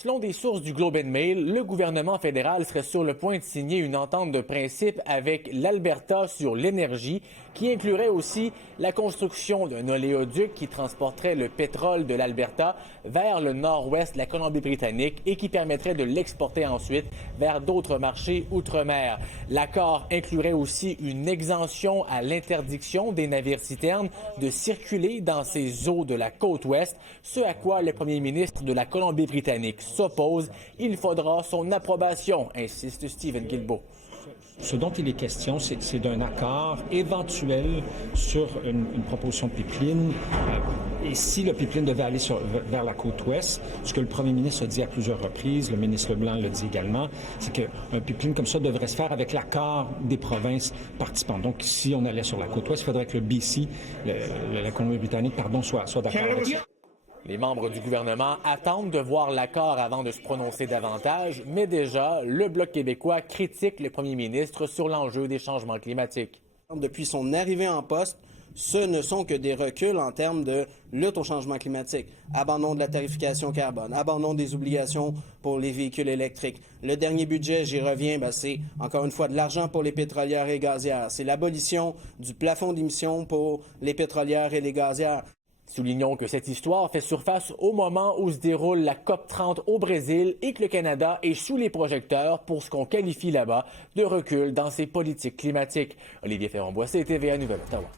Selon des sources du Globe and Mail, le gouvernement fédéral serait sur le point de signer une entente de principe avec l'Alberta sur l'énergie, qui inclurait aussi la construction d'un oléoduc qui transporterait le pétrole de l'Alberta vers le nord-ouest de la Colombie-Britannique et qui permettrait de l'exporter ensuite vers d'autres marchés outre-mer. L'accord inclurait aussi une exemption à l'interdiction des navires citernes de circuler dans ces eaux de la côte ouest, ce à quoi le premier ministre de la Colombie-Britannique s'oppose. Il faudra son approbation, insiste Stephen Guilbeault. Ce dont il est question, c'est d'un accord éventuel sur une proposition de pipeline. Et si le pipeline devait aller vers la côte ouest, ce que le premier ministre a dit à plusieurs reprises, le ministre Leblanc l'a dit également, c'est qu'un pipeline comme ça devrait se faire avec l'accord des provinces participantes. Donc, si on allait sur la côte ouest, il faudrait que le BC, la Colombie-Britannique, soit d'accord avec ça. Les membres du gouvernement attendent de voir l'accord avant de se prononcer davantage, mais déjà, le Bloc québécois critique le premier ministre sur l'enjeu des changements climatiques. Depuis son arrivée en poste, ce ne sont que des reculs en termes de lutte au changement climatique. Abandon de la tarification carbone, abandon des obligations pour les véhicules électriques. Le dernier budget, j'y reviens, c'est encore une fois de l'argent pour les pétrolières et gazières. C'est l'abolition du plafond d'émissions pour les pétrolières et les gazières. Soulignons que cette histoire fait surface au moment où se déroule la COP30 au Brésil et que le Canada est sous les projecteurs pour ce qu'on qualifie là-bas de recul dans ses politiques climatiques. Olivier Ferron-Boissé, TVA Nouvelle, Ottawa.